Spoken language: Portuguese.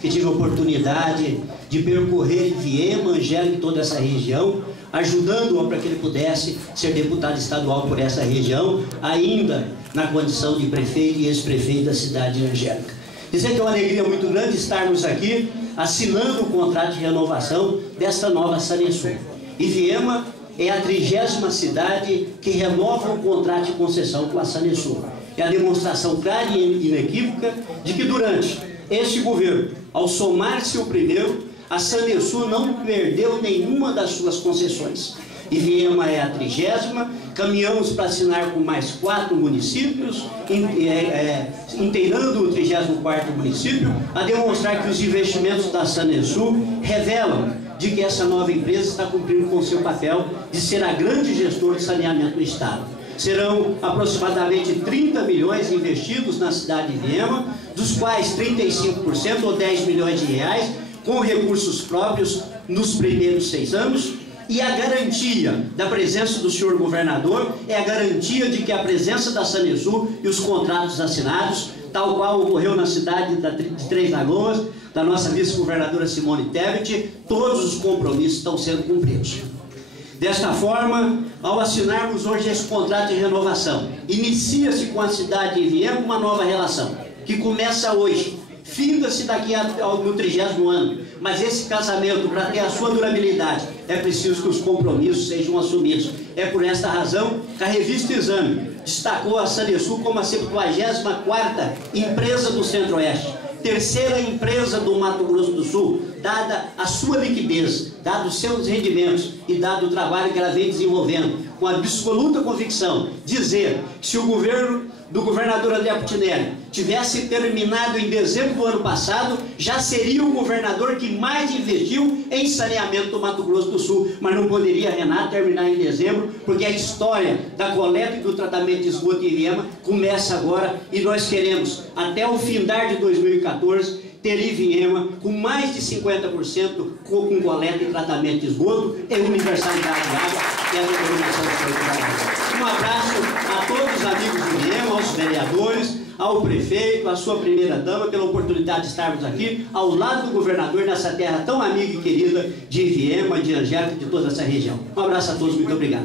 que tive a oportunidade de percorrer Viema, Angélica e toda essa região, ajudando-o para que ele pudesse ser deputado estadual por essa região, ainda na condição de prefeito e ex-prefeito da cidade de Angélica. Dizer que é uma alegria muito grande estarmos aqui assinando o contrato de renovação desta nova Sanesul. E Viema é a 30ª cidade que renova o contrato de concessão com a Sanesul. É a demonstração clara e inequívoca de que durante este governo, ao somar-se o primeiro, a Sanesul não perdeu nenhuma das suas concessões. E Viema é a 30ª, caminhamos para assinar com mais 4 municípios, inteirando o 34º município, a demonstrar que os investimentos da Sanesul revelam de que essa nova empresa está cumprindo com o seu papel de ser a grande gestora de saneamento do Estado. Serão aproximadamente 30 milhões investidos na cidade de Viema, dos quais 35% ou 10 milhões de reais com recursos próprios nos primeiros 6 anos, e a garantia da presença do senhor governador é a garantia de que a presença da Sanesul e os contratos assinados, tal qual ocorreu na cidade de Três Lagoas, da nossa vice-governadora Simone Tebet, todos os compromissos estão sendo cumpridos. Desta forma, ao assinarmos hoje esse contrato de renovação, inicia-se com a cidade de Viema uma nova relação, que começa hoje, finda-se daqui no 30º ano, mas esse casamento, para ter a sua durabilidade, é preciso que os compromissos sejam assumidos. É por esta razão que a revista Exame destacou a Sanesul como a 74ª empresa do Centro-Oeste, 3ª empresa do Mato Grosso do Sul, dada a sua liquidez, dado os seus rendimentos e dado o trabalho que ela vem desenvolvendo, com absoluta convicção, dizer que se o governo do governador André Putinelli tivesse terminado em dezembro do ano passado, já seria o governador que mais investiu em saneamento do Mato Grosso do Sul, mas não poderia, Renato, terminar em dezembro, porque a história da coleta e do tratamento de esgoto em Viema começa agora, e nós queremos, até o findar de 2014, ter em Viema com mais de 50% com coleta e tratamento de esgoto e universalidade de água e a determinação do seu trabalho. Um abraço a todos os amigos de Viema, aos vereadores, ao prefeito, à sua primeira-dama, pela oportunidade de estarmos aqui ao lado do governador nessa terra tão amiga e querida de Viema, de Angélica e de toda essa região. Um abraço a todos, muito obrigado.